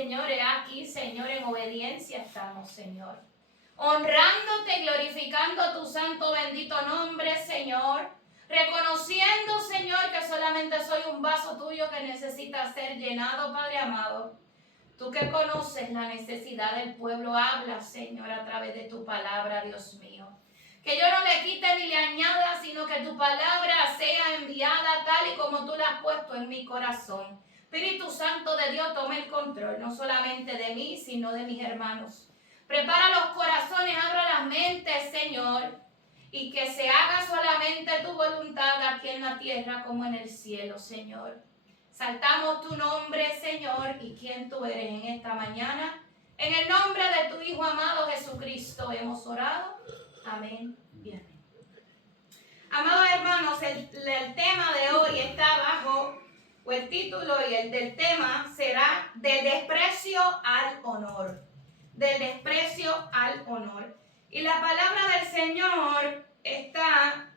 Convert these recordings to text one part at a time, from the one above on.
Señor, he aquí, Señor, en obediencia estamos, Señor. Honrándote, glorificando tu santo bendito nombre, Señor. Reconociendo, Señor, que solamente soy un vaso tuyo que necesita ser llenado, Padre amado. Tú que conoces la necesidad del pueblo, habla, Señor, a través de tu palabra, Dios mío. Que yo no le quite ni le añada, sino que tu palabra sea enviada tal y como tú la has puesto en mi corazón. Espíritu Santo de Dios, tome el control, no solamente de mí, sino de mis hermanos. Prepara los corazones, abra las mentes, Señor, y que se haga solamente tu voluntad aquí en la tierra como en el cielo, Señor. Saltamos tu nombre, Señor, y quién tú eres en esta mañana. En el nombre de tu Hijo amado Jesucristo hemos orado. Amén y amén. Amados hermanos, el tema de hoy está bajo, o el título y el del tema será del desprecio al honor. Del desprecio al honor. Y la palabra del Señor está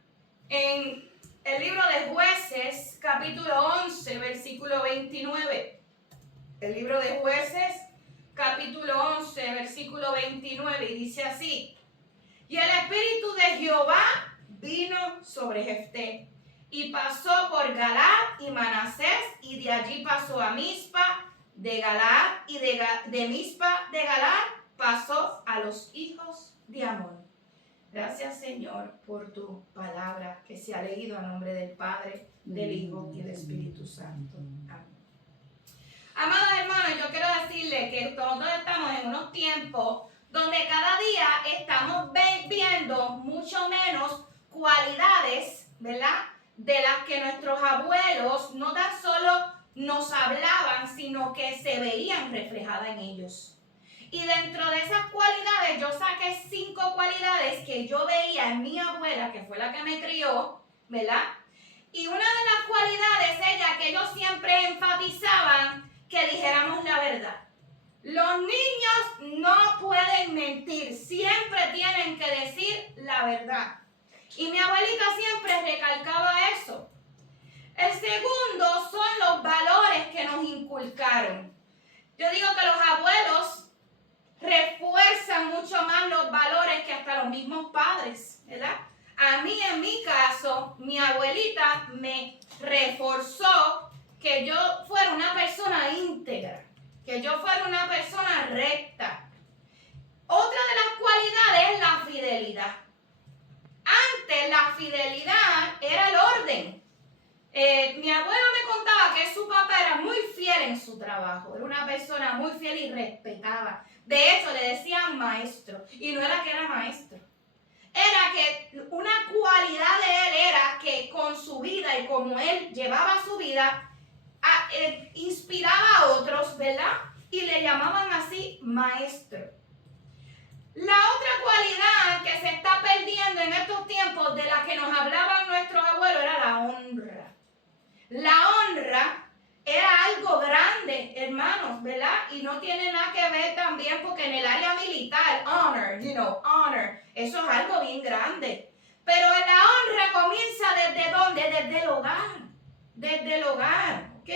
en el libro de Jueces, capítulo 11, versículo 29. El libro de Jueces, capítulo 11, versículo 29, y dice así: Y el Espíritu de Jehová vino sobre Jefté, y pasó por Galaad y Manasés, y de allí pasó a Mizpa de Galaad, y de Mizpa de Galaad pasó a los hijos de Amón. Gracias, Señor, por tu palabra que se ha leído a nombre del Padre, del Hijo y del Espíritu Santo. Amén. Amados hermanos, yo quiero decirles que nosotros estamos en unos tiempos donde cada día estamos viendo mucho menos cualidades, ¿verdad?, de las que nuestros abuelos no tan solo nos hablaban, sino que se veían reflejadas en ellos. Y dentro de esas cualidades, yo saqué 5 cualidades que yo veía en mi abuela, que fue la que me crió, ¿verdad? Y una de las cualidades, ella, que ellos siempre enfatizaban, que dijéramos la verdad. Los niños no pueden mentir, siempre tienen que decir la verdad. Y mi abuelita siempre recalcaba eso. El segundo son los valores que nos inculcaron. Yo digo que los abuelos refuerzan mucho más los valores que hasta los mismos padres, ¿verdad? A mí, en mi caso, mi abuelita me reforzó que yo fuera una persona íntegra, que yo fuera una persona recta. Otra de las cualidades es la fidelidad. Antes la fidelidad era el orden. Mi abuelo me contaba que su papá era muy fiel en su trabajo, era una persona muy fiel y respetaba. De hecho, le decían maestro, y no era que era maestro. Era que una cualidad de él era que con su vida y como él llevaba su vida, inspiraba a otros, ¿verdad? Y le llamaban así maestro. La otra cualidad que se está perdiendo en estos tiempos, de la que nos hablaban nuestros abuelos, era la honra. La honra era algo grande, hermanos, ¿verdad? Y no tiene nada que ver también porque en el área militar, honor, eso es algo bien grande. Pero la honra comienza ¿desde dónde? Desde el hogar, ¿ok?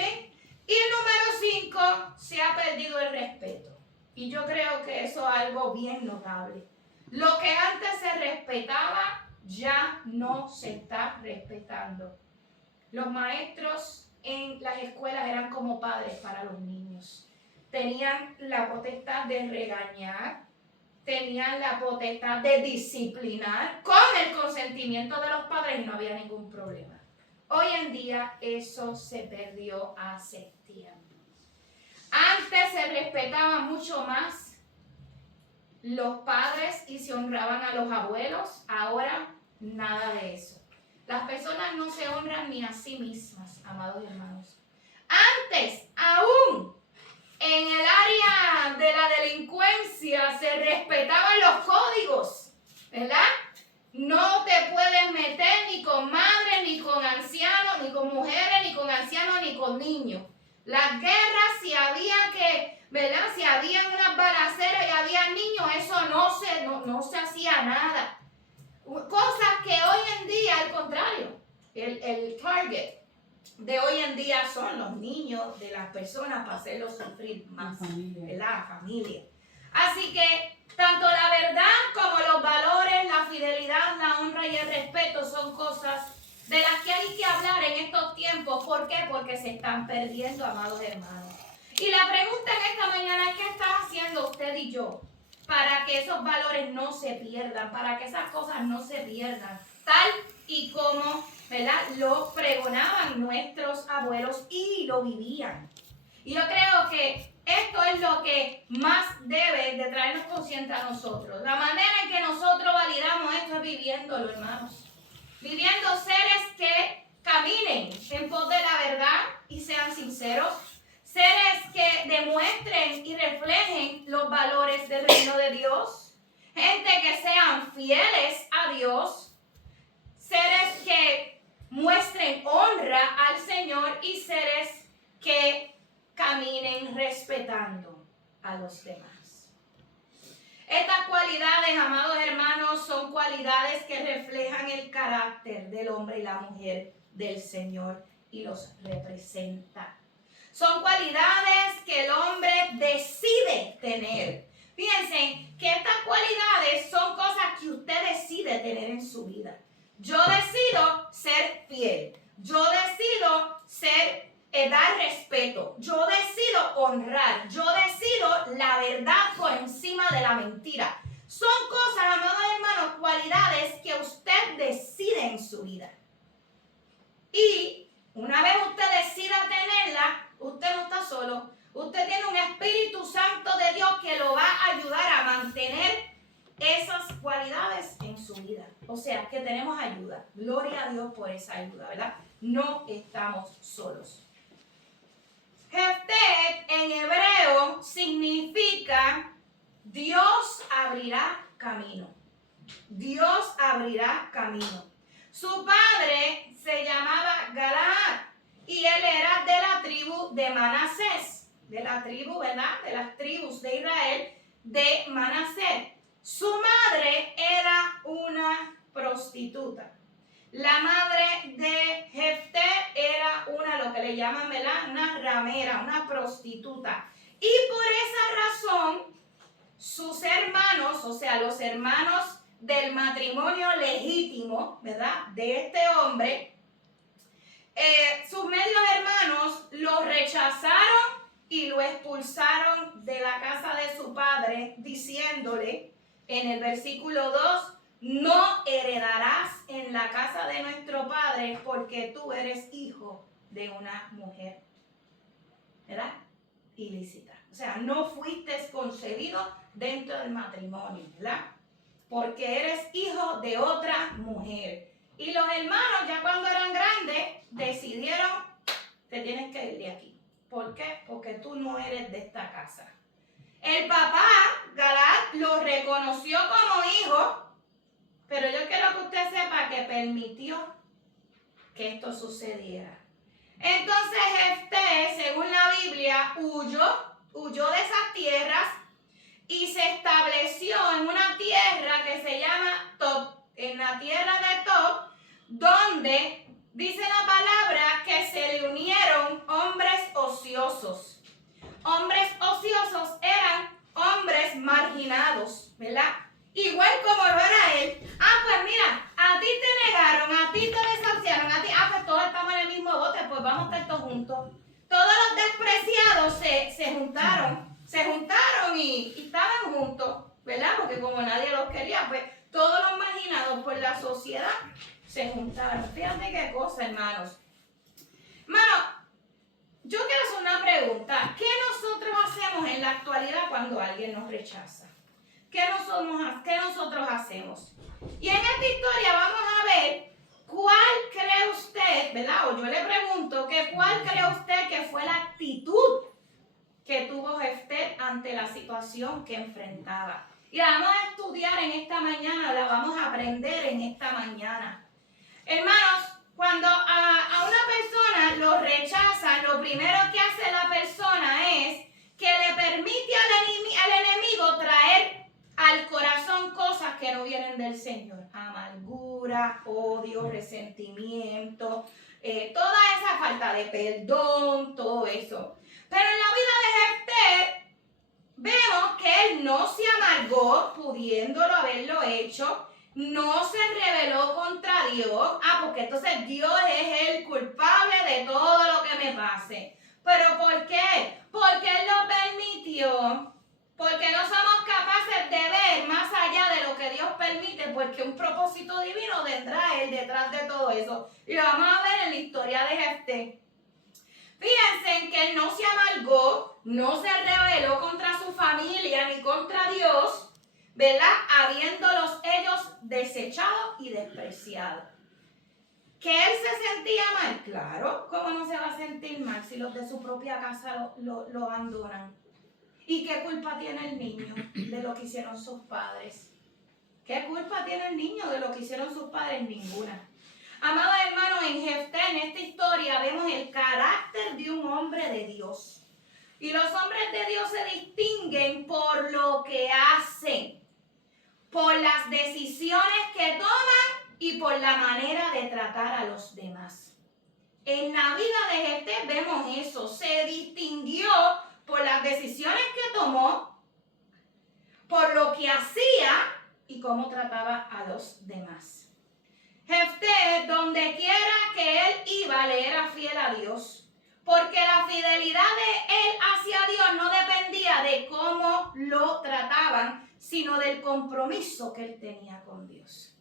Y el número 5, se ha perdido el respeto. Y yo creo que eso es algo bien notable. Lo que antes se respetaba, ya no se está respetando. Los maestros en las escuelas eran como padres para los niños. Tenían la potestad de regañar, tenían la potestad de disciplinar con el consentimiento de los padres y no había ningún problema. Hoy en día eso se perdió hace tiempo. Antes se respetaban mucho más los padres y se honraban a los abuelos, ahora nada de eso. Las personas no se honran ni a sí mismas, amados hermanos. Antes, aún en el área de la delincuencia, se respetaban los códigos, ¿verdad? No te puedes meter ni con madres, ni con ancianos, ni con mujeres, ni con ancianos, ni con niños. Las guerras, si había que, ¿verdad? Si había unas balaceras y había niños, eso no se hacía nada. Cosas que hoy en día, al contrario, el target, de hoy en día son los niños de las personas para hacerlos sufrir más, ¿verdad? La familia. Así que tanto la verdad como los valores, la fidelidad, la honra y el respeto son cosas de las que hay que hablar en estos tiempos. ¿Por qué? Porque se están perdiendo, amados hermanos. Y la pregunta en esta mañana es: ¿qué está haciendo usted y yo para que esos valores no se pierdan, para que esas cosas no se pierdan, tal y como, ¿verdad?, lo pregonaban nuestros abuelos y lo vivían? Y yo creo que esto es lo que más debe de traernos conscientes a nosotros. La manera en que nosotros validamos esto es viviéndolo, hermanos. Viviendo seres que caminen en pos de la verdad y sean sinceros. Seres que demuestren y reflejen los valores del reino de Dios. Gente que sean fieles a Dios. Seres que muestren honra al Señor y seres que caminen respetando a los demás. Estas cualidades, amados hermanos, son cualidades que reflejan el carácter del hombre y la mujer del Señor y los representa. Son cualidades que el hombre decide tener. Fíjense que estas cualidades son cosas que usted decide tener en su vida. Yo decido ser fiel. Yo decido dar respeto. Yo decido honrar. Yo decido la verdad por encima de la mentira. Son cosas, amados hermanos, cualidades que usted decide en su vida. Y una vez usted decida tenerla, usted no está solo. Usted tiene un Espíritu Santo de Dios que lo va a ayudar a mantener esas cualidades en su vida. O sea, que tenemos ayuda. Gloria a Dios por esa ayuda, ¿verdad? No estamos solos. Heftet en hebreo significa Dios abrirá camino. Dios abrirá camino. Su padre se llamaba Galaad y él era de la tribu de Manasés. De la tribu, ¿verdad? De las tribus de Israel, de Manasés. Su madre era una prostituta. La madre de Heftet era lo que le llaman, ¿verdad?, una ramera, una prostituta. Y por esa razón, sus hermanos, o sea, los hermanos del matrimonio legítimo, ¿verdad?, de este hombre, sus medios hermanos lo rechazaron y lo expulsaron de la casa de su padre, diciéndole en el versículo 2: no heredarás en la casa de nuestro padre porque tú eres hijo de una mujer, ¿verdad?, ilícita. O sea, no fuiste concebido dentro del matrimonio, ¿verdad?, porque eres hijo de otra mujer. Y los hermanos, ya cuando eran grandes, decidieron: te tienes que ir de aquí. ¿Por qué? Porque tú no eres de esta casa. El papá, Galaad, lo reconoció como hijo, pero yo quiero que usted sepa que permitió que esto sucediera. Entonces Heftet, según la Biblia, huyó de esas tierras y se estableció en una tierra que se llama Tob, en la tierra de Tob, donde dice la palabra que se le unieron hombres ociosos. Hombres ociosos eran hombres marginados, ¿verdad? Igual como lo era él. Pues mira, a ti te negaron, a ti te desahuciaron, a ti, pues todos estamos en el mismo bote, pues vamos a estar todos juntos. Todos los despreciados se juntaron y estaban juntos, ¿verdad? Porque como nadie los quería, pues todos los marginados por la sociedad se juntaron. Fíjate qué cosa, hermanos. Hermano, yo quiero hacer una pregunta. ¿Qué nosotros hacemos en la actualidad cuando alguien nos rechaza? ¿Qué nosotros hacemos? Y en esta historia vamos a ver cuál cree usted, ¿verdad? O yo le pregunto que cuál cree usted que fue la actitud que tuvo Heftet ante la situación que enfrentaba. Y la vamos a estudiar en esta mañana, la vamos a aprender en esta mañana. Hermanos, cuando a una persona lo rechazan, lo primero que hace la persona es que le permite al enemigo traer al corazón cosas que no vienen del Señor. Amargura, odio, resentimiento, toda esa falta de perdón, todo eso. Pero en la vida de Jefté vemos que él no se amargó pudiéndolo haberlo hecho, no se rebeló contra Dios. Porque entonces Dios es el culpable de todo lo que me pase. ¿Pero por qué? Porque Él lo permitió. Porque no somos capaces de ver más allá de lo que Dios permite, porque un propósito divino tendrá Él detrás de todo eso. Y lo vamos a ver en la historia de Jefté. Fíjense en que Él no se amargó, no se rebeló contra su familia ni contra Dios, ¿verdad? Habiéndolos ellos desechado y despreciado. ¿Que él se sentía mal? Claro, ¿cómo no se va a sentir mal si los de su propia casa lo abandonan? ¿Y qué culpa tiene el niño de lo que hicieron sus padres? ¿Qué culpa tiene el niño de lo que hicieron sus padres? Ninguna. Amados hermanos, en Jefté, en esta historia, vemos el carácter de un hombre de Dios. Y los hombres de Dios se distinguen por lo que hacen, por las decisiones que toman y por la manera de tratar a los demás. En la vida de Jefté vemos eso. Se distinguió por las decisiones que tomó, por lo que hacía y cómo trataba a los demás. Jefté, donde quiera que él iba, le era fiel a Dios, porque la fidelidad de él hacia Dios no dependía de cómo lo trataban, sino del compromiso que él tenía con Dios.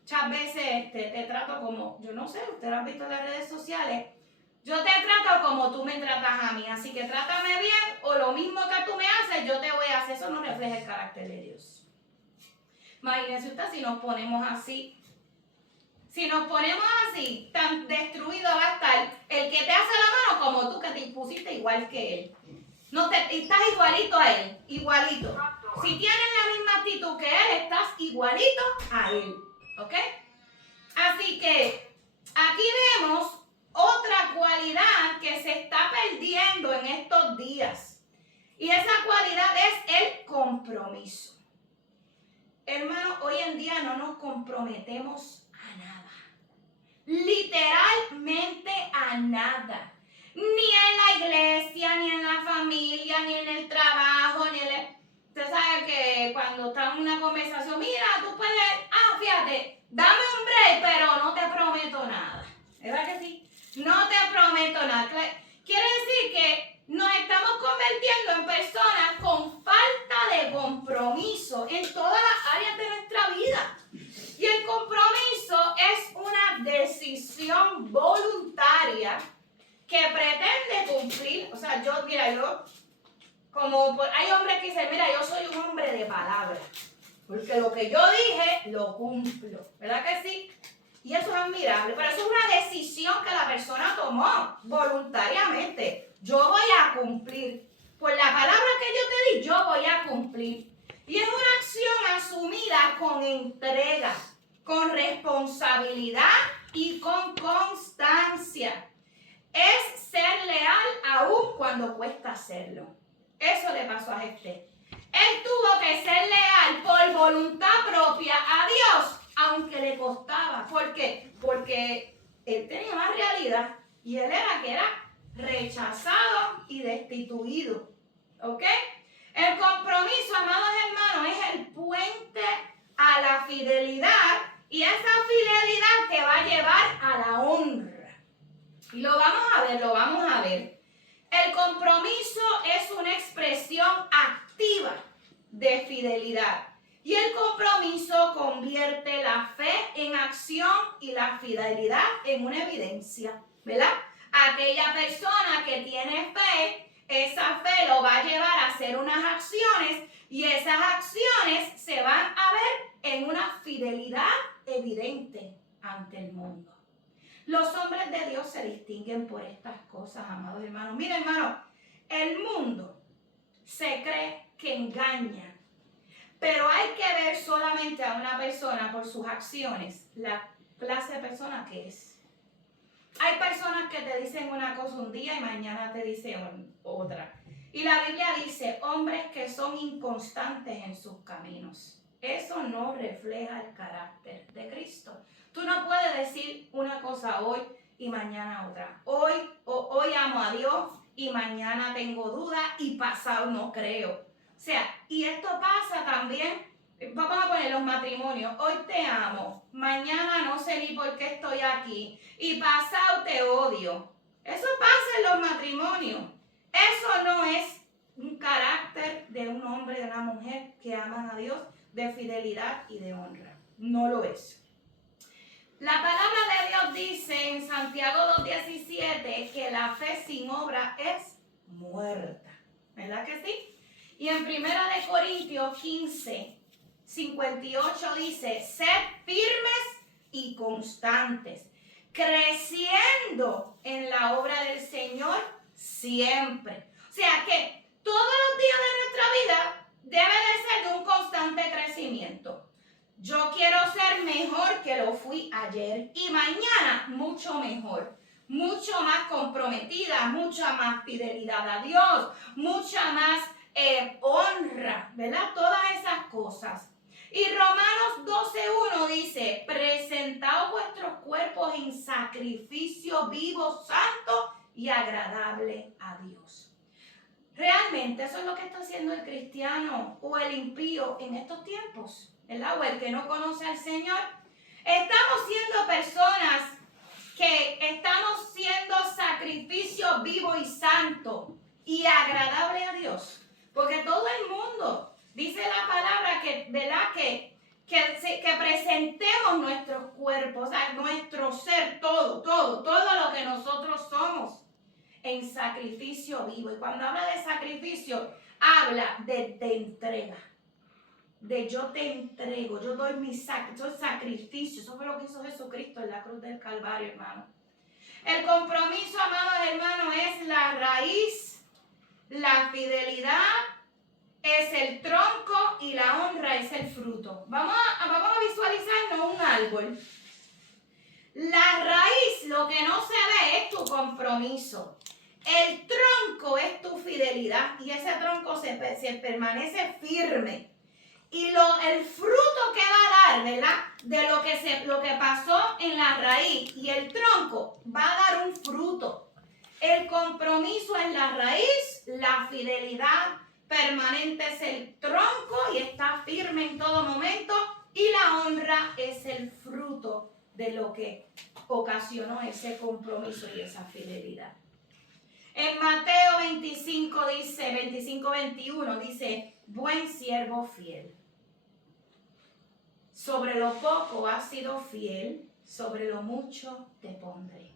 Muchas veces te trato como, yo no sé, ustedes han visto en las redes sociales, yo te trato como tú me tratas a mí, así que trátame bien o lo mismo que tú me haces, yo te voy a hacer. Eso no refleja el carácter de Dios. Imagínense usted si nos ponemos así. Si nos ponemos así, tan destruido va a estar el que te hace la mano como tú que te impusiste igual que él. No estás igualito a él, igualito. Si tienes la misma actitud que él, estás igualito a él. ¿Ok? Así que aquí vemos otra cualidad que se está perdiendo en estos días. Y esa cualidad es el compromiso. Hermanos, hoy en día no nos comprometemos a nada. Literalmente a nada. Ni en la iglesia, ni en la familia, ni en el trabajo, ni en el... Usted sabe que cuando está en una conversación, mira, tú puedes... fíjate, dame un break, pero no te prometo nada. ¿Verdad que sí? No te prometo nada. Quiere decir que nos estamos convirtiendo en personas con falta de compromiso en todas las áreas de nuestra vida. Y el compromiso es una decisión voluntaria que pretende cumplir. O sea, hay hombres que dicen, mira, yo soy un hombre de palabra, porque lo que yo dije, lo cumplo. ¿Verdad que sí? Y eso es admirable, pero eso es una decisión que la persona tomó voluntariamente. Yo voy a cumplir. Por la palabra que yo te di, yo voy a cumplir. Y es una acción asumida con entrega, con responsabilidad y con constancia. Es ser leal aún cuando cuesta hacerlo. Eso le pasó a Jefté. Él tuvo que ser leal por voluntad propia a Dios, aunque le costaba. ¿Por qué? Porque él tenía una realidad y él era rechazado y destituido. ¿Ok? El compromiso, amados hermanos, es el puente a la fidelidad y esa fidelidad te va a llevar a la honra. Y lo vamos a ver. El compromiso es una expresión activa de fidelidad. Y el compromiso convierte la fe en acción y la fidelidad en una evidencia, ¿verdad? Aquella persona que tiene fe, esa fe lo va a llevar a hacer unas acciones y esas acciones se van a ver en una fidelidad evidente ante el mundo. Los hombres de Dios se distinguen por estas cosas, amados hermanos. Mira, hermano, el mundo se cree que engaña, pero hay que ver solamente a una persona por sus acciones, la clase de persona que es. Hay personas que te dicen una cosa un día y mañana te dicen otra. Y la Biblia dice, hombres que son inconstantes en sus caminos. Eso no refleja el carácter de Cristo. Tú no puedes decir una cosa hoy y mañana otra. Hoy amo a Dios y mañana tengo dudas y pasado no creo. O sea, y esto pasa también, vamos a poner los matrimonios. Hoy te amo, mañana no sé ni por qué estoy aquí y pasado te odio. Eso pasa en los matrimonios. Eso no es un carácter de un hombre y de una mujer que aman a Dios de fidelidad y de honra. No lo es. La palabra de Dios dice en Santiago 2:17 que la fe sin obra es muerta. ¿Verdad que sí? Y en 1 Corintios 15:58 dice, sed firmes y constantes, creciendo en la obra del Señor siempre. O sea que todos los días de nuestra vida debe de ser de un constante crecimiento. Yo quiero ser mejor que lo fui ayer y mañana mucho mejor, mucho más comprometida, mucha más fidelidad a Dios, mucha más honra, ¿verdad? Todas esas cosas. Y Romanos 12:1 dice, presentaos vuestros cuerpos en sacrificio vivo, santo y agradable a Dios. Realmente eso es lo que está haciendo el cristiano o el impío en estos tiempos, ¿verdad? O el que no conoce al Señor. Estamos siendo personas que estamos siendo sacrificio vivo y santo y agradable a Dios. Porque todo el mundo dice la palabra que, ¿verdad? Que presentemos nuestros cuerpos, o sea, nuestro ser, todo lo que nosotros somos en sacrificio vivo. Y cuando habla de sacrificio, habla de entrega. De yo te entrego, yo doy mi sacrificio. Eso fue lo que hizo Jesucristo en la cruz del Calvario, hermano. El compromiso, amados hermanos, es la raíz, la fidelidad es el tronco y la honra es el fruto. Vamos a visualizarnos un árbol. La raíz, lo que no se ve, es tu compromiso. El tronco es tu fidelidad y ese tronco se permanece firme. Y el fruto que va a dar, ¿verdad? De lo que pasó en la raíz y el tronco va a dar un fruto. El compromiso es la raíz, la fidelidad permanente es el tronco y está firme en todo momento. Y la honra es el fruto de lo que ocasionó ese compromiso y esa fidelidad. En Mateo 25:21 dice, buen siervo fiel. Sobre lo poco has sido fiel, sobre lo mucho te pondré.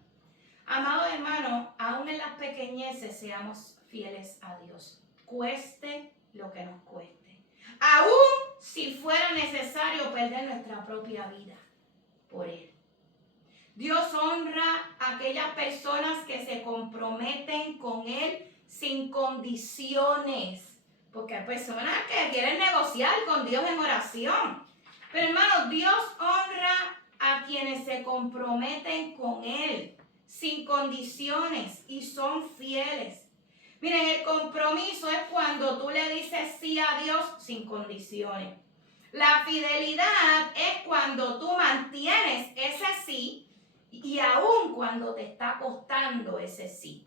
Amados hermanos, aún en las pequeñeces seamos fieles a Dios. Cueste lo que nos cueste. Aún si fuera necesario perder nuestra propia vida por Él. Dios honra a aquellas personas que se comprometen con Él sin condiciones. Porque hay personas que quieren negociar con Dios en oración. Pero hermanos, Dios honra a quienes se comprometen con Él sin condiciones y son fieles. Miren, el compromiso es cuando tú le dices sí a Dios sin condiciones. La fidelidad es cuando tú mantienes ese sí y aún cuando te está costando ese sí.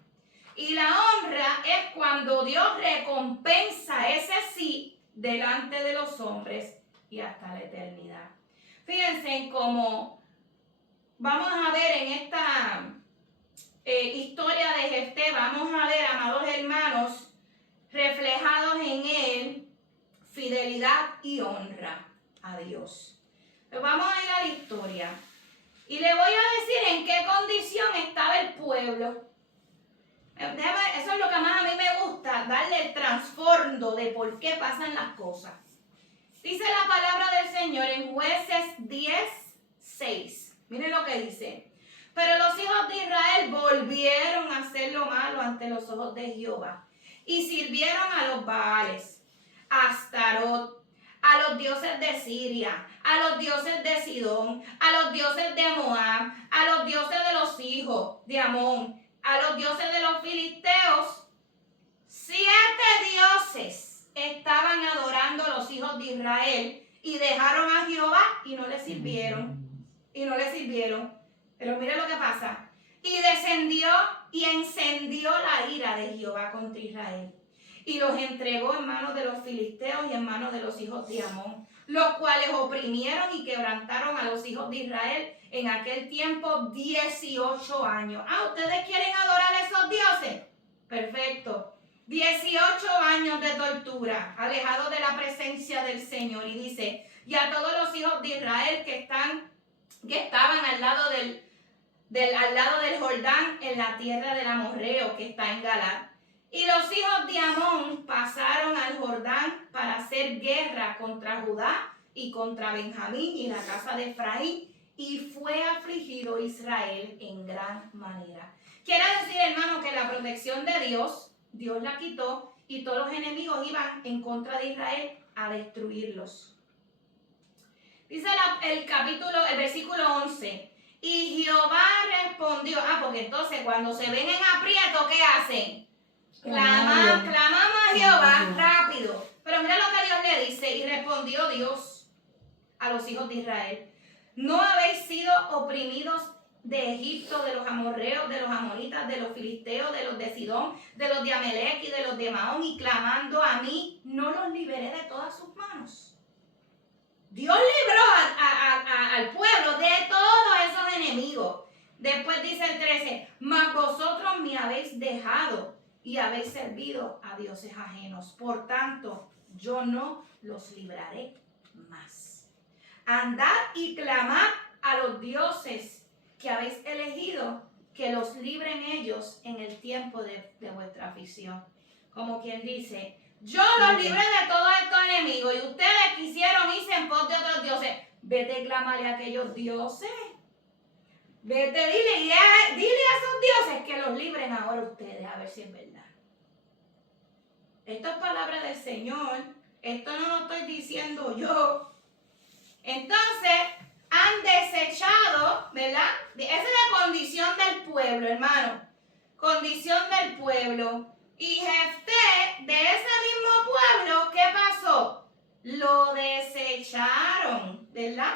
Y la honra es cuando Dios recompensa ese sí delante de los hombres y hasta la eternidad. Fíjense en cómo vamos a ver en esta historia de Jefté, vamos a ver, amados hermanos, reflejados en él fidelidad y honra a Dios. Pero vamos a ir a la historia y le voy a decir en qué condición estaba el pueblo. Eso es lo que más a mí me gusta, darle el trasfondo de por qué pasan las cosas. Dice la palabra del Señor en Jueces 10:6. Miren lo que dice. Pero los hijos de Israel volvieron a hacer lo malo ante los ojos de Jehová y sirvieron a los Baales, a Astarot, a los dioses de Siria, a los dioses de Sidón, a los dioses de Moab, a los dioses de los hijos de Amón, a los dioses de los filisteos. 7 dioses estaban adorando a los hijos de Israel y dejaron a Jehová y no le sirvieron. Pero mire lo que pasa. Y descendió y encendió la ira de Jehová contra Israel. Y los entregó en manos de los filisteos y en manos de los hijos de Amón, los cuales oprimieron y quebrantaron a los hijos de Israel en aquel tiempo 18 años. ¿Ustedes quieren adorar a esos dioses? Perfecto. 18 años de tortura, alejados de la presencia del Señor. Y dice, y a todos los hijos de Israel que estaban al lado del Jordán, en la tierra del amorreo que está en Galaad. Y los hijos de Amón pasaron al Jordán para hacer guerra contra Judá y contra Benjamín y la casa de Efraín, y fue afligido Israel en gran manera. Quiere decir, hermano, que la protección de Dios la quitó y todos los enemigos iban en contra de Israel a destruirlos. Dice el versículo 11. Y Jehová respondió, porque entonces cuando se ven en aprieto, ¿qué hacen? Clamamos a Jehová rápido. Pero mira lo que Dios le dice, y respondió Dios a los hijos de Israel: ¿no habéis sido oprimidos de Egipto, de los amorreos, de los amonitas, de los filisteos, de los de Sidón, de los de Amelec y de los de Maón, y clamando a mí, no los liberé de todas sus manos? Dios libró al pueblo de todos esos enemigos. Después dice el 13, mas vosotros me habéis dejado y habéis servido a dioses ajenos. Por tanto, yo no los libraré más. Andad y clamad a los dioses que habéis elegido, que los libren ellos en el tiempo de vuestra aflicción. Como quien dice, yo los libré de todos estos enemigos y ustedes quisieron irse en pos de otros dioses. Vete, clámale a aquellos dioses. Vete, dile a esos dioses que los libren ahora ustedes, a ver si es verdad. Esto es palabra del Señor. Esto no lo estoy diciendo yo. Entonces, han desechado, ¿verdad? Esa es la condición del pueblo, hermano. Condición del pueblo. Y Jefté, de ese mismo pueblo, ¿qué pasó? Lo desecharon, ¿verdad?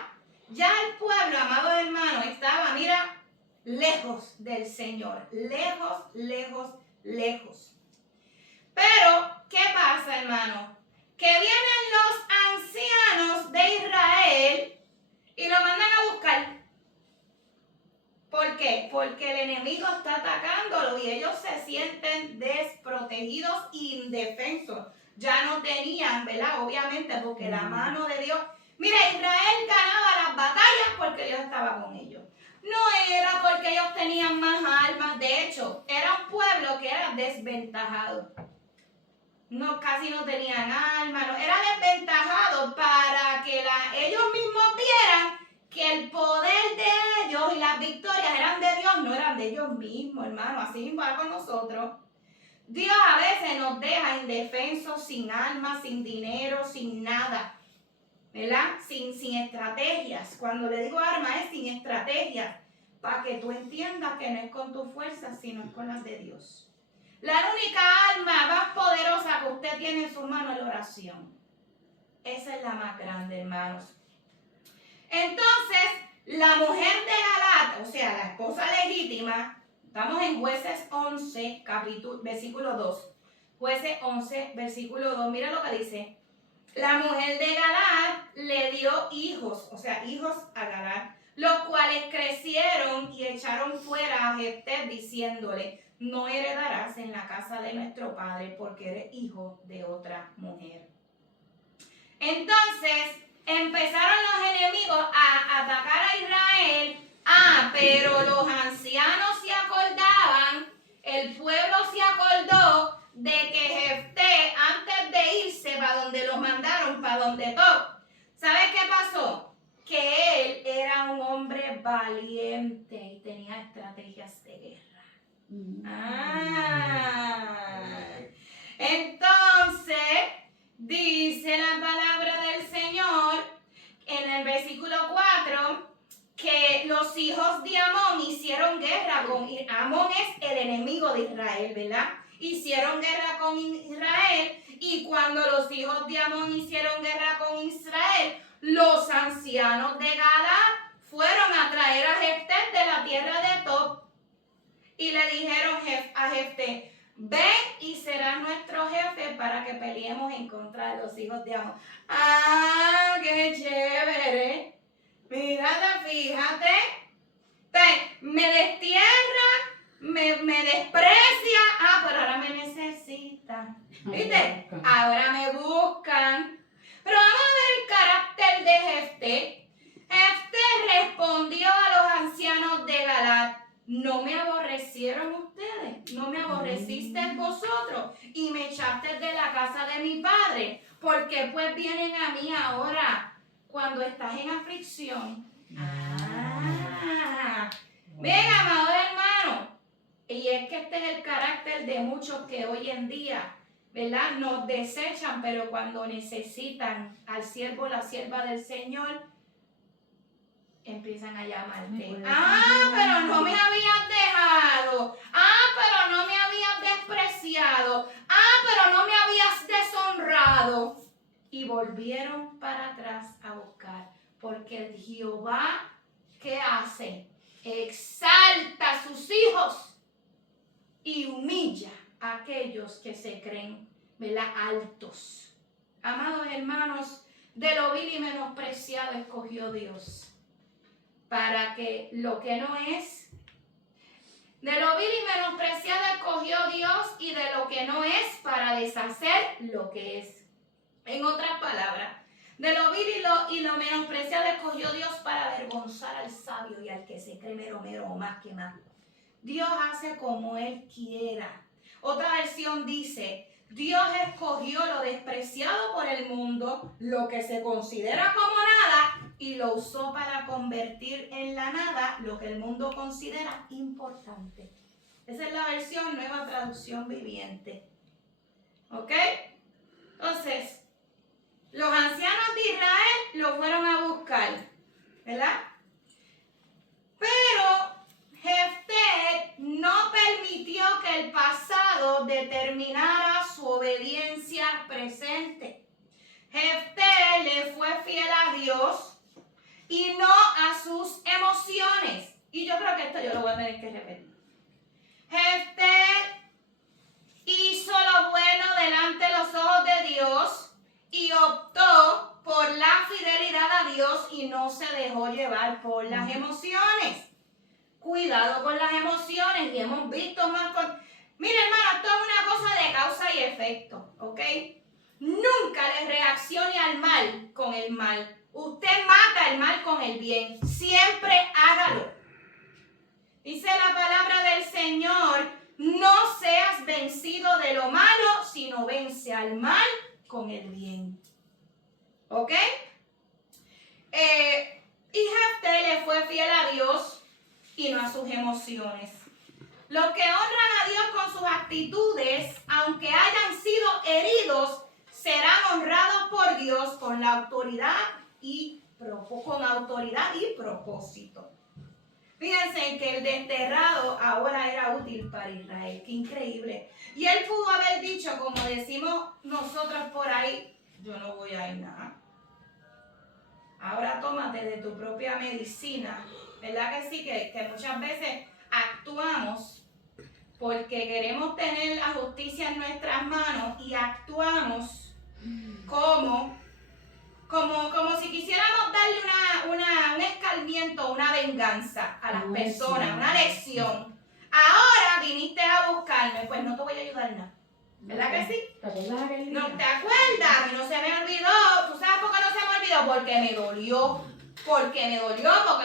Ya el pueblo, amados hermanos, estaba, mira, lejos del Señor. Lejos, lejos, lejos. Pero, ¿qué pasa, hermano? Que vienen los ancianos de Israel y lo mandan a buscar. ¿Por qué? Porque el enemigo está atacándolo y ellos se sienten desprotegidos e indefensos. Ya no tenían, ¿verdad? Obviamente, porque la mano de Dios... Mira, Israel ganaba las batallas porque Dios estaba con ellos. No era porque ellos tenían más armas. De hecho, era un pueblo que era desventajado. No, casi no tenían armas. No, era desventajado para que ellos mismos vieran que el poder de ellos y las victorias eran de Dios, no eran de ellos mismos, hermano. Así mismo para con nosotros. Dios a veces nos deja indefensos, sin armas, sin dinero, sin nada, ¿verdad? Sin estrategias. Cuando le digo armas es sin estrategias, para que tú entiendas que no es con tu fuerza, sino es con las de Dios. La única arma más poderosa que usted tiene en su mano es la oración. Esa es la más grande, hermanos. Entonces, la mujer de Galaad, o sea, la esposa legítima, estamos en Jueces 11, versículo 2. Jueces 11, versículo 2, mira lo que dice. La mujer de Galaad le dio hijos, o sea, hijos a Galaad, los cuales crecieron y echaron fuera a Jefté diciéndole: no heredarás en la casa de nuestro padre porque eres hijo de otra mujer. Entonces, empezaron los enemigos a atacar a Israel. Pero los ancianos se acordaban, el pueblo se acordó de que Jefté, antes de irse para donde los mandaron, para donde Tob, ¿sabes qué pasó? Que él era un hombre valiente y tenía estrategias de guerra. Entonces, dice la palabra del Señor en el versículo 4 que los hijos de Amón hicieron guerra con Amón es el enemigo de Israel, ¿verdad? Hicieron guerra con Israel, y cuando los hijos de Amón hicieron guerra con Israel, los ancianos de Galaad fueron a traer a Jefté de la tierra de Tob. y le dijeron a Jefté, ven y serás nuestro jefe para que peleemos en contra de los hijos de Amón. ¡Ah, qué chévere! Mírate, fíjate. Me destierra, me desprecia. Ah, pero ahora me necesitan. ¿Viste? Ahora me buscan. Pero vamos a ver el carácter de Jefté. Jefté respondió a los ancianos de Galaad, ¿no me aborrecieron ustedes? ¿No me aborrecisteis vosotros? Y me echaste de la casa de mi padre. ¿Por qué pues vienen a mí ahora cuando estás en aflicción? Bien, amado hermano. Y es que este es el carácter de muchos que hoy en día, ¿verdad?, nos desechan, pero cuando necesitan al siervo o la sierva del Señor, empiezan a llamarte. Pero no me habías dejado. Pero no me habías despreciado. Pero no me habías deshonrado. Y volvieron para atrás a buscar. Porque el Jehová, ¿qué hace? Exalta a sus hijos y humilla a aquellos que se creen, ¿verdad?, altos. Amados hermanos, de lo vil y menospreciado escogió Dios para que lo que no es, de lo vil y menospreciado escogió Dios y de lo que no es para deshacer lo que es. En otras palabras, de lo vil y lo menospreciado escogió Dios para avergonzar al sabio y al que se cree mero o más que más. Dios hace como Él quiera. Otra versión dice, Dios escogió lo despreciado por el mundo, lo que se considera como nada, y lo usó para convertir en la nada lo que el mundo considera importante. Esa es la versión Nueva Traducción Viviente. ¿Ok? Entonces, los ancianos de Israel lo fueron a buscar, ¿verdad? Pero Jefté no permitió que el pasado determinara su obediencia presente. Jefté le fue fiel a Dios y no a sus emociones. Y yo creo que esto yo lo voy a tener que repetir. Jefté hizo lo bueno delante de los ojos de Dios y optó por la fidelidad a Dios y no se dejó llevar por las emociones. Cuidado con las emociones, y hemos visto más con... Mira, hermano, esto es una cosa de causa y efecto, ¿ok? Nunca le reaccione al mal con el mal. Usted mata el mal con el bien. Siempre hágalo. Dice la palabra del Señor, no seas vencido de lo malo, sino vence al mal con el bien. ¿Ok? Y Jefté le fue fiel a Dios y no a sus emociones. Los que honran a Dios con sus actitudes, aunque hayan sido heridos, serán honrados por Dios con la autoridad y propósito. Fíjense que el desterrado ahora era útil para Israel. Qué increíble. Y él pudo haber dicho, como decimos nosotros por ahí, yo no voy a ir nada. Ahora tómate de tu propia medicina. ¿Verdad que sí? Que muchas veces actuamos porque queremos tener la justicia en nuestras manos y actuamos como si quisiéramos darle un escarmiento, una venganza a las personas, una lección. Ahora viniste a buscarme, pues no te voy a ayudar nada. ¿Verdad que sí? ¿No te acuerdas? A mí no se me olvidó. ¿Tú sabes por qué no se me olvidó? Porque me dolió, porque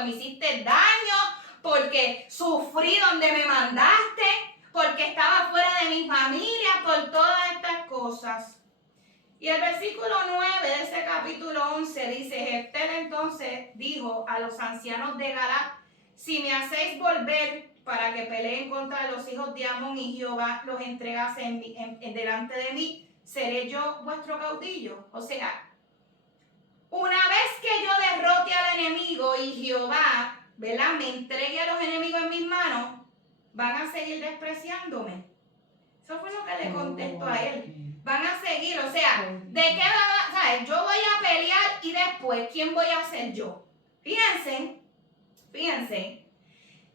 me hiciste daño, porque sufrí donde me mandaste, porque estaba fuera de mi familia, por todas estas cosas. Y el versículo 9 de ese capítulo 11 dice, Jefté entonces dijo a los ancianos de Galaad, si me hacéis volver para que peleen contra los hijos de Amón y Jehová los entregase delante de mí, ¿seré yo vuestro caudillo? O sea, una vez que yo derrote al enemigo y Jehová, ¿verdad?, me entregue a los enemigos en mis manos, van a seguir despreciándome. Eso fue lo que le contestó a él. Van a seguir, o sea, ¿de qué van a...? ¿Sabes? Yo voy a pelear y después, ¿quién voy a ser yo? Fíjense.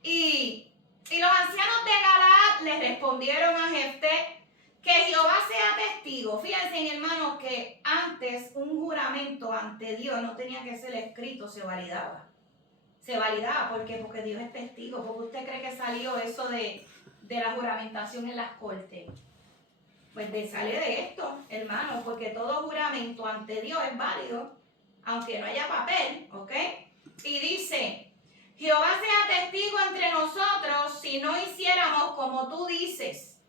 Y Y los ancianos de Galaad le respondieron a Jefté, que Jehová sea testigo. Fíjense, hermanos, que antes un juramento ante Dios no tenía que ser escrito, se validaba. Se validaba, ¿por qué? Porque Dios es testigo. ¿Por qué usted cree que salió eso de la juramentación en las cortes? Pues sale de esto, hermanos, porque todo juramento ante Dios es válido, aunque no haya papel, ¿ok? Y dice, Jehová sea testigo entre nosotros si no hiciéramos como tú dices.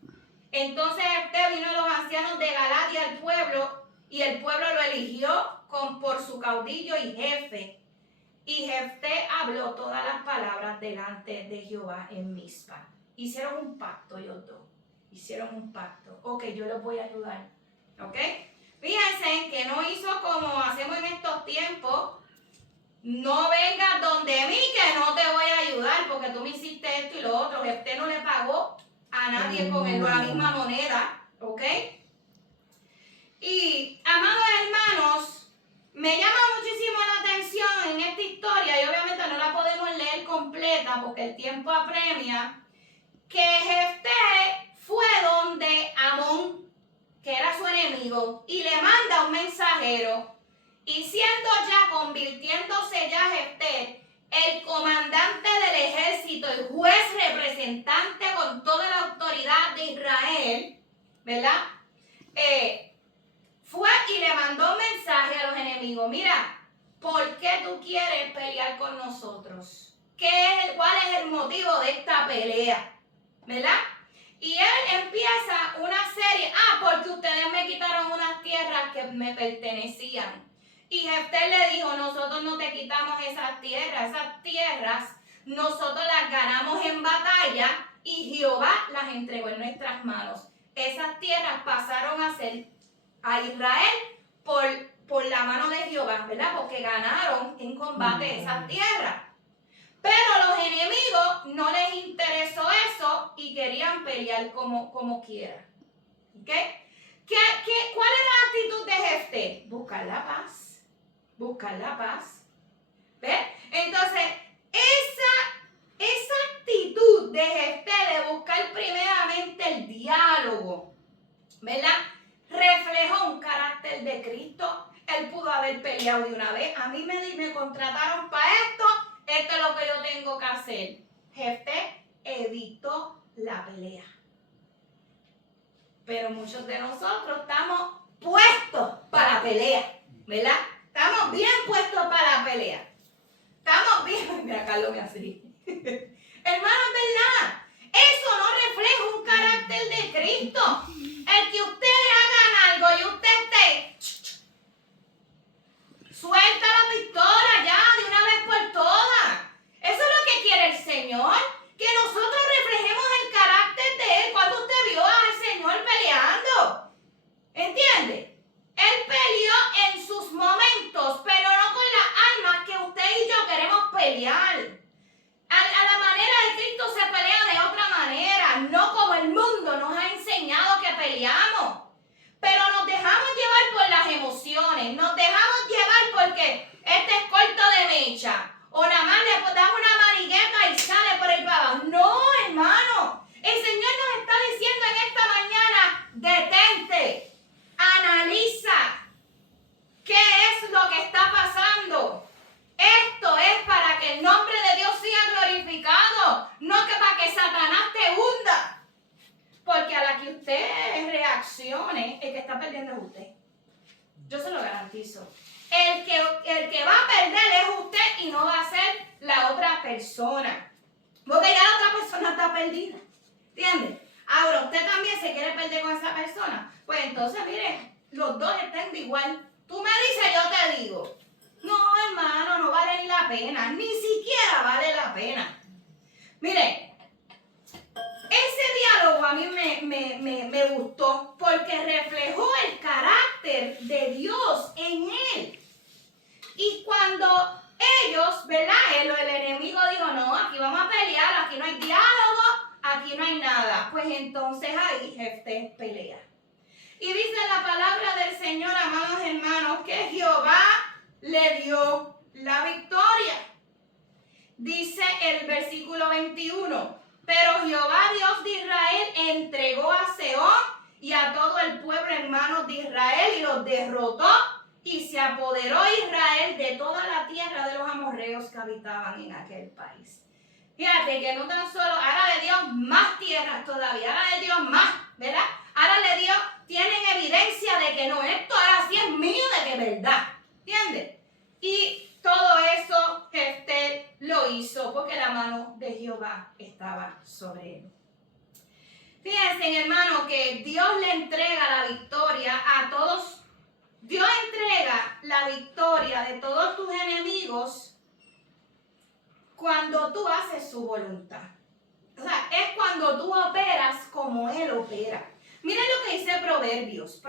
Entonces Jefté vino a los ancianos de Galaad y al pueblo, y el pueblo lo eligió por su caudillo y jefe. Y Jefté habló todas las palabras delante de Jehová en Mizpa. Hicieron un pacto ellos dos. Hicieron un pacto. Ok, yo los voy a ayudar. ¿Ok? Fíjense que no hizo como hacemos en estos tiempos. No vengas donde mí que no te voy a ayudar porque tú me hiciste esto y lo otro. Jefté no le pagó a nadie con la misma moneda. ¿Ok? Y, amados hermanos, me llama muchísimo la atención en esta historia, y obviamente no la podemos leer completa porque el tiempo apremia, que Jefté fue donde Amón, que era su enemigo, y le manda un mensajero, y convirtiéndose ya Jefté, el comandante del ejército, el juez representante con toda la autoridad de Israel, ¿verdad? Fue y le mandó un mensaje a los enemigos, mira, ¿por qué tú quieres pelear con nosotros? ¿Cuál es el motivo de esta pelea? ¿Verdad? Y él empieza una serie, porque ustedes me quitaron unas tierras que me pertenecían. Y Jefté le dijo, nosotros no te quitamos esas tierras nosotros las ganamos en batalla y Jehová las entregó en nuestras manos. Esas tierras pasaron a ser a Israel por la mano de Jehová, ¿verdad? Porque ganaron en combate esas tierras. Pero los enemigos no les interesó eso y querían pelear como quieran. ¿Ok? ¿Cuál es la actitud de Jefté? Buscar la paz. Buscar la paz. ¿Ves? Entonces, esa actitud de Jefté de buscar primeramente el diálogo, ¿verdad? Reflejó un carácter de Cristo. Él pudo haber peleado de una vez. A mí me contrataron para esto. Esto es lo que yo tengo que hacer. Jefté evitó la pelea. Pero muchos de nosotros estamos puestos para la pelea, ¿verdad? Estamos bien puestos para la pelea. Estamos bien. Mira, Carlos me hace. Hermano, es verdad. Eso no refleja un carácter de Cristo. El que ustedes hagan algo y usted esté, suelta la pistola ya de una vez por todas. Eso es lo que quiere el Señor. Que nosotros reflejemos el carácter de Él. Cuando usted vio al Señor peleando, ¿entiende? Él peleó en sus momentos, pero no con las armas que usted y yo queremos pelear. A la manera de Cristo se pelea de otra manera, no como el mundo nos ha enseñado que peleamos. Pero nos dejamos llevar por las emociones, nos dejamos llevar porque este es corto de mecha, o nada más le damos una manigueta y sale por el para abajo. No, hermano, el Señor nos está diciendo en esta mañana, detente, analiza qué es lo que está pasando. Esto es para que el nombre de Dios sea glorificado, no que para que Satanás te hunda. Porque a la que usted reaccione, el que está perdiendo es usted. Yo se lo garantizo. El que va a perder es usted y no va a ser la otra persona. Porque ya la otra persona está perdida. ¿Entiendes? Ahora, usted también se quiere perder con esa persona. Pues entonces, mire, los dos están de igual. Tú me dices, yo te digo. No, hermano, no vale ni la pena. Ni siquiera vale la pena. Mire, ese diálogo a mí me gustó porque reflejó el carácter de Dios en él. Y cuando ellos, ¿verdad? El enemigo dijo, no, aquí vamos a pelear, aquí no hay diálogo, aquí no hay nada. Pues entonces ahí Jefté pelea. Y dice la palabra del Señor, amados hermanos, que Jehová le dio la victoria. Dice el versículo 21. Pero Jehová, Dios de Israel, entregó a Sehón y a todo el pueblo en manos de Israel y los derrotó, y se apoderó Israel de toda la tierra de los amorreos que habitaban en aquel país. Fíjate que no tan solo, ahora le dio más tierras todavía, ahora le dio más, ¿verdad? Ahora le dio, tienen evidencia de que no, esto ahora sí es mío, de que es verdad, ¿entiendes? Y todo eso Jefté lo hizo porque la mano de Jehová estaba sobre él. Fíjense, hermano, que Dios le entrega la victoria a todos. Dios entrega la victoria de todos tus enemigos cuando tú haces su voluntad. O sea, es cuando tú operas como Él opera. Miren lo que dice Proverbios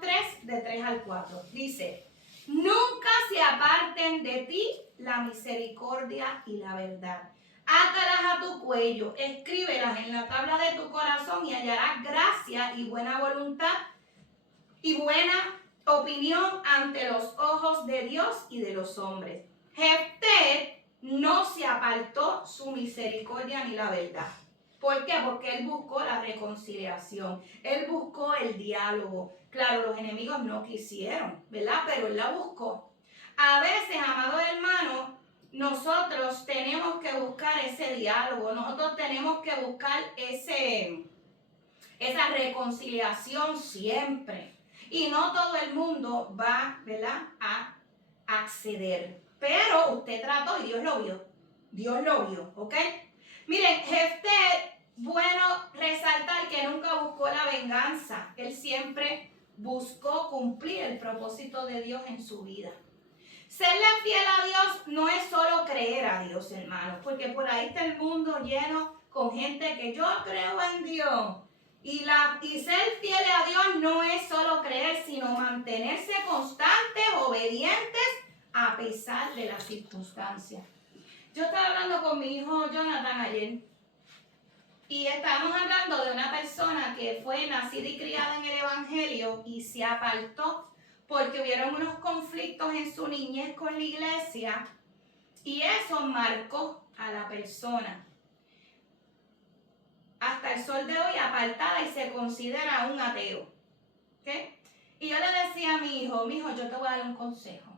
3, de 3 al 4. Dice: nunca se aparten de ti la misericordia y la verdad. Átalas a tu cuello, escríbelas en la tabla de tu corazón y hallarás gracia y buena voluntad y buena opinión ante los ojos de Dios y de los hombres. Jefté no se apartó su misericordia ni la verdad. ¿Por qué? Porque él buscó la reconciliación, él buscó el diálogo. Claro, los enemigos no quisieron, ¿verdad? Pero él la buscó. A veces, amados hermanos, nosotros tenemos que buscar ese diálogo, nosotros tenemos que buscar esa reconciliación siempre. Y no todo el mundo va, ¿verdad?, a acceder. Pero usted trató y Dios lo vio. Dios lo vio, ¿ok? Miren, Jefté, bueno resaltar que nunca buscó la venganza. Él siempre buscó cumplir el propósito de Dios en su vida. Serle fiel a Dios no es solo creer a Dios, hermanos, porque por ahí está el mundo lleno con gente que yo creo en Dios. Y ser fiel a Dios no es solo creer, sino mantenerse constantes, obedientes, a pesar de las circunstancias. Yo estaba hablando con mi hijo Jonathan ayer y estábamos hablando de una persona que fue nacida y criada en el Evangelio y se apartó porque hubieron unos conflictos en su niñez con la iglesia y eso marcó a la persona. Hasta el sol de hoy apartada y se considera un ateo. ¿Okay? Y yo le decía a mi hijo, yo te voy a dar un consejo.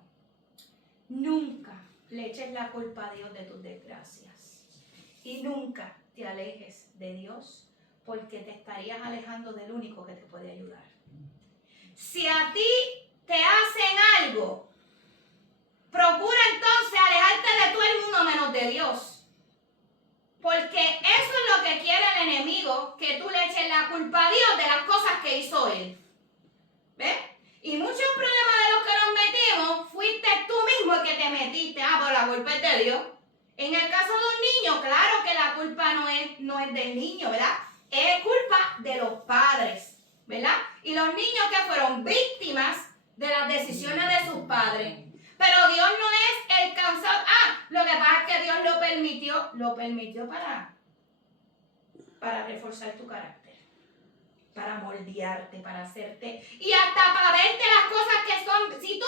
Nunca le eches la culpa a Dios de tus desgracias. Y nunca te alejes de Dios porque te estarías alejando del único que te puede ayudar. Si a ti te hacen algo, procura entonces alejarte de todo el mundo menos de Dios. Porque eso es lo que quiere el enemigo, que tú le eches la culpa a Dios de las cosas que hizo Él. ¿Ves? Y muchos problemas de los que nos metimos, fuiste tú mismo el que te metiste. Pero la culpa es de Dios. En el caso de un niño, claro que la culpa no es del niño, ¿verdad? Es culpa de los padres, ¿verdad? Y los niños que fueron víctimas de las decisiones de sus padres. Pero Dios no es el cansado. Lo que pasa es que Dios lo permitió para reforzar tu carácter, para moldearte, para hacerte, y hasta para verte las cosas que son. Si tú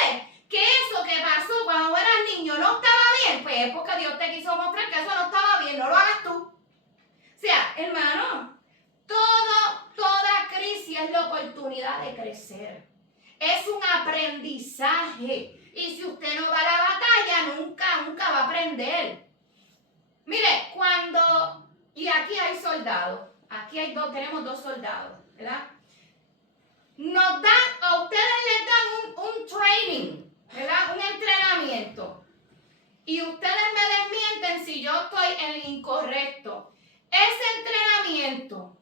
ves que eso que pasó cuando eras niño no estaba bien, pues es porque Dios te quiso mostrar que eso no estaba bien, no lo hagas tú. O sea, hermano, toda crisis es la oportunidad de crecer. Es un aprendizaje. Y si usted no va a la batalla, nunca va a aprender. Mire, y aquí hay soldados. Tenemos dos soldados, ¿verdad? A ustedes les dan un training, ¿verdad? Un entrenamiento. Y ustedes me desmienten si yo estoy en el incorrecto. Ese entrenamiento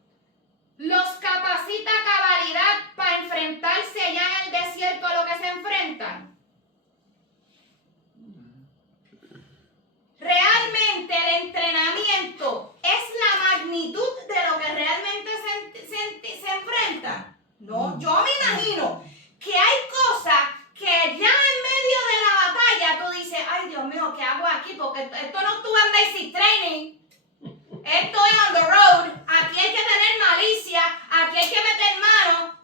los capacita a cabalidad para enfrentarse allá en el desierto a lo que se enfrentan. Realmente el entrenamiento es la magnitud de lo que realmente se enfrenta. No, yo me imagino que hay cosas que ya en medio de la batalla tú dices, ay Dios mío, ¿qué hago aquí? Porque esto no estuvo en basic training. Estoy on the road. Aquí hay que tener malicia. Aquí hay que meter mano.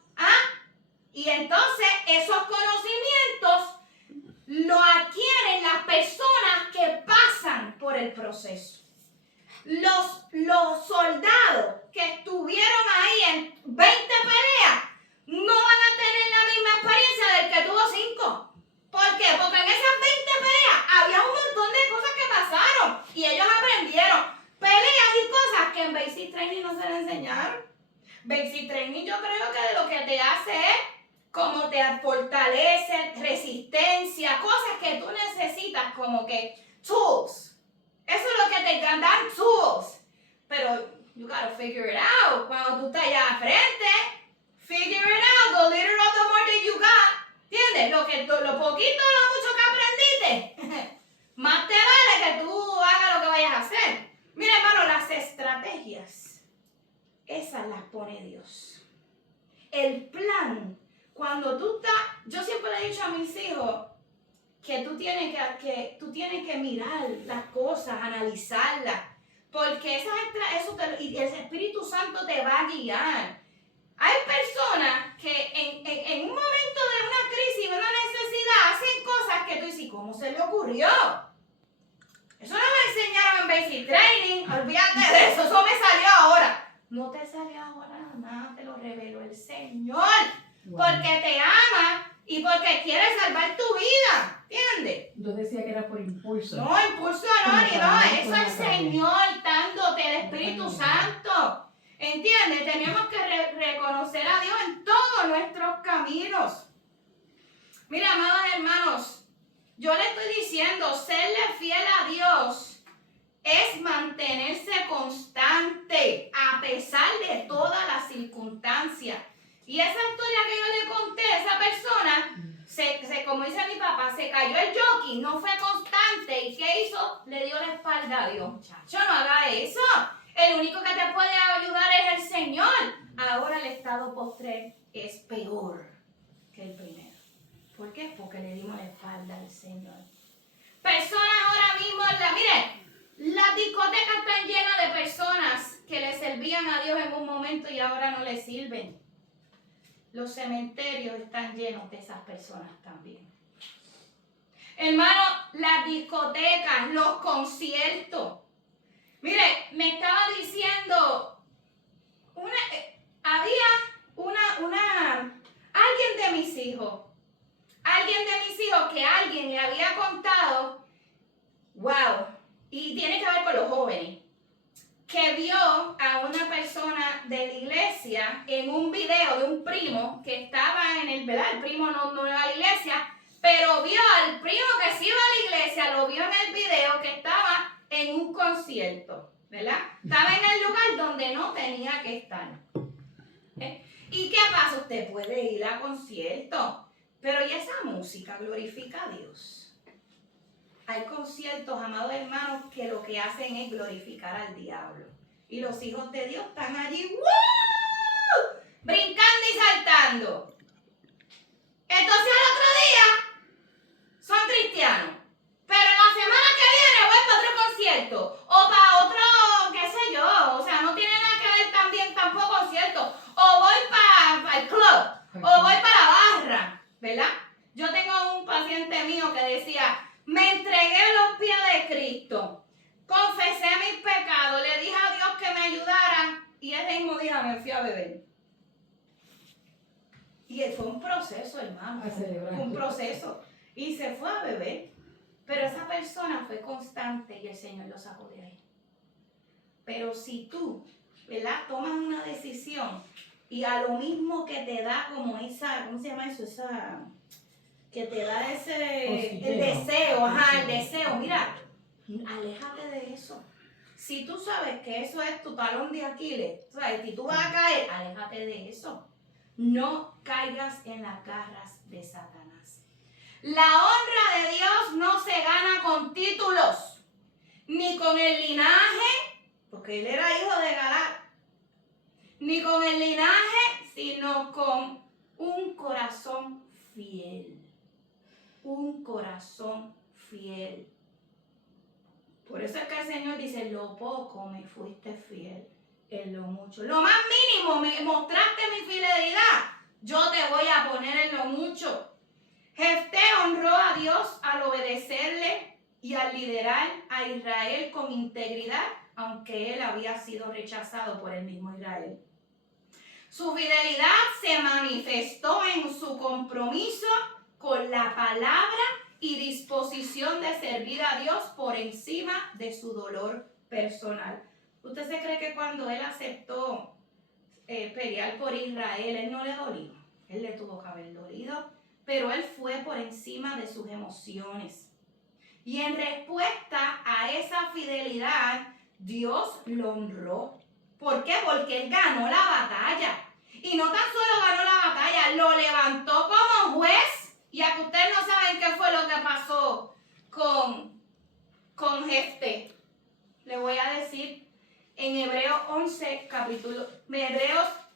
Y entonces esos conocimientos lo adquieren las personas que pasan por el proceso. Los los soldados que estuvieron ahí en 20 peleas no van a tener la misma experiencia del que tuvo 5. ¿Por qué? Porque en esas 20 peleas había un montón de cosas que pasaron y ellos aprendieron peleas y cosas que en Basic Training no se les enseñaron. Basic Training yo creo que de lo que te hace es como te fortalece, resistencia, cosas que tú necesitas como que tools. Eso es lo que te dan tools. Pero you gotta figure it out. Cuando tú estás allá al frente, figure it out. The little of the more that you got. ¿Entiendes? Lo poquito o lo mucho que aprendiste, más te vale que tú hagas lo que vayas a hacer. Mira, hermano, las estrategias, esas las pone Dios. El plan, cuando tú estás, yo siempre le he dicho a mis hijos que tú tienes que mirar las cosas, analizarlas, porque y el Espíritu Santo te va a guiar. Hay personas que en un momento de una crisis, de una necesidad, hacen cosas que tú dices, ¿cómo se le ocurrió? Eso no me enseñaron en Basic Training, olvídate de eso me salió ahora. No te salió ahora nada, te lo reveló el Señor, porque te ama y porque quiere salvar tu vida, ¿entiendes? Yo decía que era por impulso. No, impulso no, eso es el Señor dándote el Espíritu Santo. ¿Entiendes? Tenemos que reconocer a Dios en todos nuestros caminos. Mira, amados hermanos, yo le estoy diciendo, serle fiel a Dios es mantenerse constante a pesar de todas las circunstancias. Y esa historia que yo le conté, esa persona, como dice mi papá, se cayó el jockey, no fue constante. ¿Y qué hizo? Le dio la espalda a Dios. Muchacho, no haga eso. El único que te puede ayudar es el Señor. Ahora el estado postre es peor que el primero. ¿Por qué? Porque le dimos la espalda al Señor. Personas ahora mismo, miren, las discotecas están llenas de personas que le servían a Dios en un momento y ahora no le sirven. Los cementerios están llenos de esas personas también. Hermano, las discotecas, los conciertos. Mire, me estaba diciendo, alguien de mis hijos que alguien le había contado, wow, y tiene que ver con los jóvenes, que vio a una persona de la iglesia en un video de un primo que estaba ¿verdad? El primo no iba a la iglesia, pero vio al primo que sí iba a la iglesia, lo vio en el video que estaba en un concierto, ¿verdad? Estaba en el lugar donde no tenía que estar. ¿Y qué pasa? Usted puede ir a conciertos, pero ¿y esa música glorifica a Dios? Hay conciertos, amados hermanos, que lo que hacen es glorificar al diablo. Y los hijos de Dios están allí, ¡woo! Brincando y saltando. Entonces al otro día son cristianos. Pero la semana que viene voy para otro concierto. O para otro, qué sé yo. O sea, no tiene nada que ver también tampoco concierto. O voy para el club. O voy para la barra. ¿Verdad? Yo tengo un paciente mío que decía, me entregué a los pies de Cristo. Confesé mis pecados. Le dije a Dios que me ayudara. Y ese mismo día me fui a beber. Y fue un proceso, hermano. Fue un proceso. Y se fue a beber. Pero esa persona fue constante y el Señor lo sacó de ahí. Pero si tú, ¿verdad? Tomas una decisión y a lo mismo que te da como esa, ¿cómo se llama eso? Que te da el deseo, el deseo. Mira, aléjate de eso. Si tú sabes que eso es tu talón de Aquiles, ¿sabes? Si tú vas a caer, aléjate de eso. No caigas en las garras de Satanás. La honra de Dios no se gana con títulos, ni con el linaje, porque él era hijo de Galaad, ni con el linaje, sino con un corazón fiel. Un corazón fiel. Por eso es que el Señor dice, lo poco me fuiste fiel, en lo mucho. Lo más mínimo, me mostraste mi fidelidad, yo te voy a poner en lo mucho. Jefté honró a Dios al obedecerle y al liderar a Israel con integridad aunque él había sido rechazado por el mismo Israel. Su fidelidad se manifestó en su compromiso con la palabra y disposición de servir a Dios por encima de su dolor personal. ¿Usted se cree que cuando él aceptó pelear por Israel, él no le dolió? Él le tuvo que haber dolido, pero él fue por encima de sus emociones. Y en respuesta a esa fidelidad, Dios lo honró. ¿Por qué? Porque él ganó la batalla. Y no tan solo ganó la batalla, lo levantó como juez. Y a que ustedes no saben qué fue lo que pasó con Jefté. Le voy a decir en Hebreos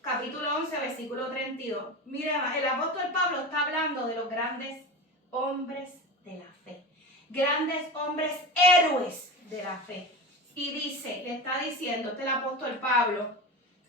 capítulo 11, versículo 32. Mire, el apóstol Pablo está hablando de los grandes hombres de la fe. Grandes hombres héroes de la fe. Y dice, le está diciendo, el apóstol Pablo,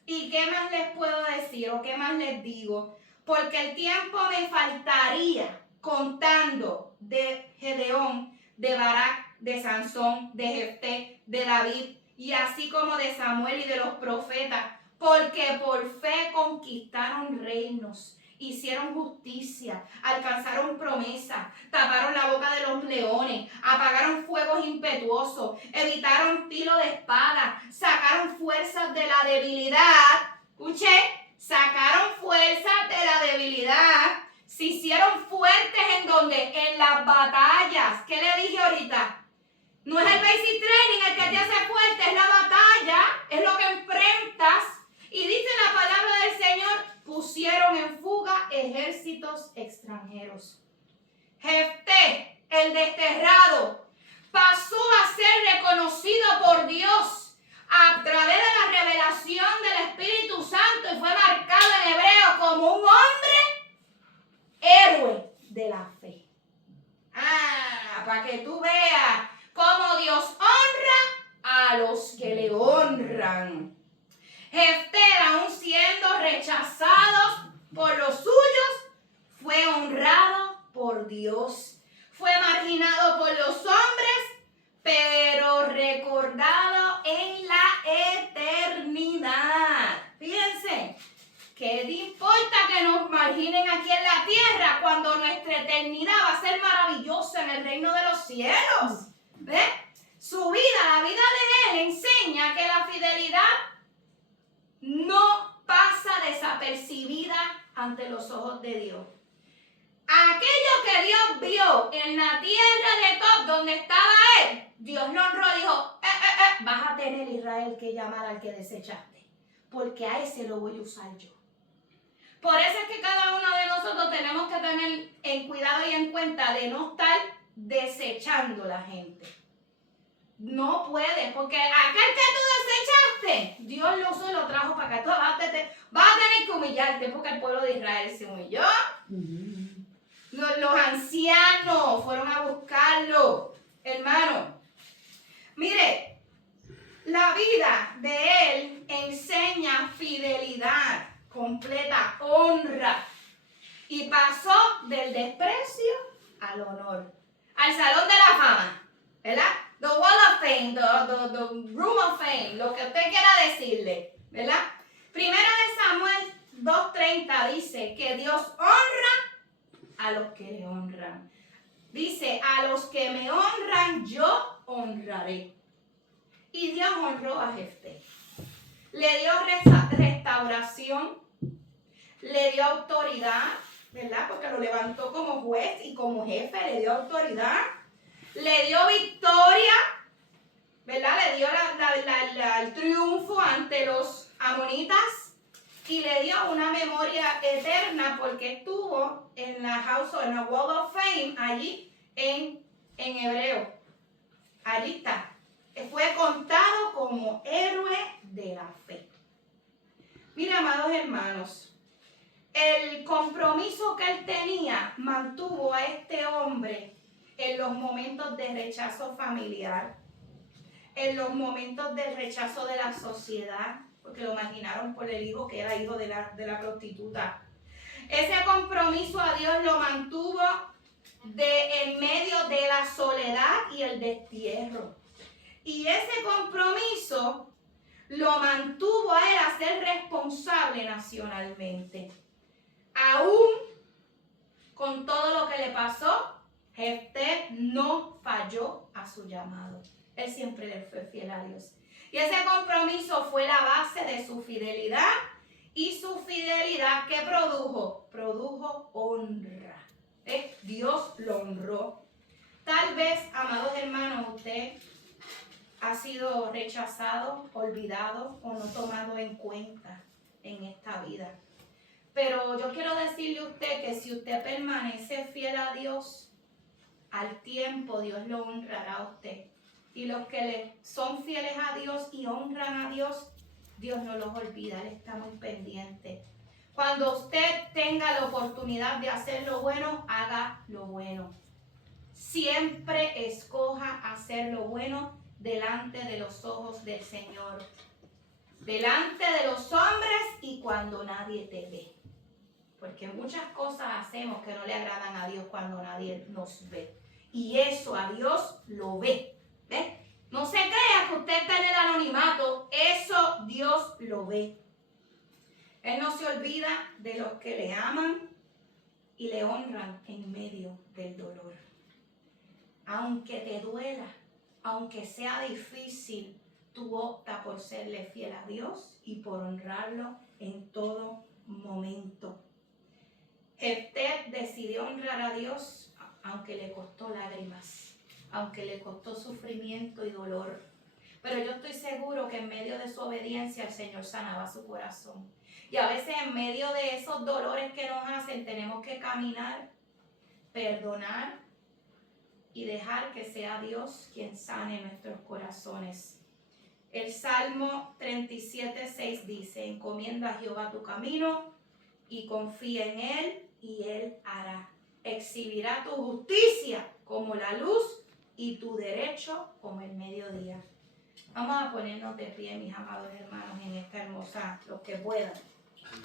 ¿y qué más les puedo decir o qué más les digo? Porque el tiempo me faltaría contando de Gedeón, de Barak, de Sansón, de Jefté, de David, y así como de Samuel y de los profetas, porque por fe conquistaron reinos, hicieron justicia, alcanzaron promesa, taparon la boca de los leones, apagaron fuegos impetuosos, evitaron filo de espada, sacaron fuerzas de la debilidad. Escuche, sacaron fuerzas de la debilidad, se hicieron fuertes en donde, en las batallas. ¿Qué le dije ahorita? No es el basic training el que te hace fuerte, es la batalla, es lo que enfrentas. Y dice la palabra del Señor, pusieron en fuga ejércitos extranjeros. Jefté, el desterrado, pasó a ser reconocido por Dios a través de la revelación del Espíritu Santo y fue marcado en hebreo como un hombre héroe de la fe. Para que tú veas cómo Dios honra a los que le honran. Jefté, aún siendo rechazados por los suyos, fue honrado por Dios. Fue marginado por los hombres, pero recordado en la eternidad. Fíjense, ¿qué importa que nos marginen aquí en la tierra cuando nuestra eternidad va a ser maravillosa en el reino de los cielos? ¿Ve? Su vida, la vida de él, enseña que la fidelidad no pasa desapercibida ante los ojos de Dios. Aquello que Dios vio en la tierra de Tob, donde estaba él, Dios lo honró y dijo, vas a tener, Israel, que llamar al que desechaste, porque a ese lo voy a usar yo. Por eso es que cada uno de nosotros tenemos que tener en cuidado y en cuenta de no estar desechando la gente. No puedes, porque aquel que tú desechaste, Dios lo usó y lo trajo para acá. Tú vas a tener que humillarte, porque el pueblo de Israel se humilló. Los ancianos fueron a buscarlo, hermano. Mire, la vida de él enseña fidelidad, completa honra. Y pasó del desprecio al honor, al salón de la fama, ¿verdad? The Wall of Fame, the Room of Fame, lo que usted quiera decirle, ¿verdad? Primera de Samuel 2:30 dice que Dios honra a los que le honran. Dice, a los que me honran yo honraré. Y Dios honró a Jefté. Le dio restauración, le dio autoridad, ¿verdad? Porque lo levantó como juez y como jefe, le dio autoridad. Le dio victoria, ¿verdad? Le dio el triunfo ante los amonitas y le dio una memoria eterna porque estuvo en la Wall of Fame, allí en hebreo. Allí está. Fue contado como héroe de la fe. Mira, amados hermanos, el compromiso que él tenía mantuvo a este hombre en los momentos de rechazo familiar, en los momentos de rechazo de la sociedad, porque lo marginaron por el hijo que era hijo de la prostituta. Ese compromiso a Dios lo mantuvo en medio de la soledad y el destierro. Y ese compromiso lo mantuvo a él a ser responsable nacionalmente. Aún con todo lo que le pasó, Jefté no falló a su llamado. Él siempre le fue fiel a Dios. Y ese compromiso fue la base de su fidelidad. Y su fidelidad, ¿qué produjo? Produjo honra. Dios lo honró. Tal vez, amados hermanos, usted ha sido rechazado, olvidado o no tomado en cuenta en esta vida. Pero yo quiero decirle a usted que si usted permanece fiel a Dios, al tiempo Dios lo honrará a usted. Y los que son fieles a Dios y honran a Dios, Dios no los olvida, Él está muy pendiente. Cuando usted tenga la oportunidad de hacer lo bueno, haga lo bueno. Siempre escoja hacer lo bueno delante de los ojos del Señor. Delante de los hombres y cuando nadie te ve. Porque muchas cosas hacemos que no le agradan a Dios cuando nadie nos ve. Y eso a Dios lo ve. ¿Ve? No se crea que usted está en el anonimato. Eso Dios lo ve. Él no se olvida de los que le aman y le honran en medio del dolor. Aunque te duela, aunque sea difícil, tú opta por serle fiel a Dios y por honrarlo en todo momento. Jefté decidió honrar a Dios aunque le costó lágrimas, aunque le costó sufrimiento y dolor. Pero yo estoy seguro que en medio de su obediencia el Señor sanaba su corazón. Y a veces en medio de esos dolores que nos hacen tenemos que caminar, perdonar y dejar que sea Dios quien sane nuestros corazones. El Salmo 37:6 dice: encomienda a Jehová tu camino y confía en Él y Él hará. Exhibirá tu justicia como la luz y tu derecho como el mediodía. Vamos a ponernos de pie, mis amados hermanos, en esta hermosa, los que puedan.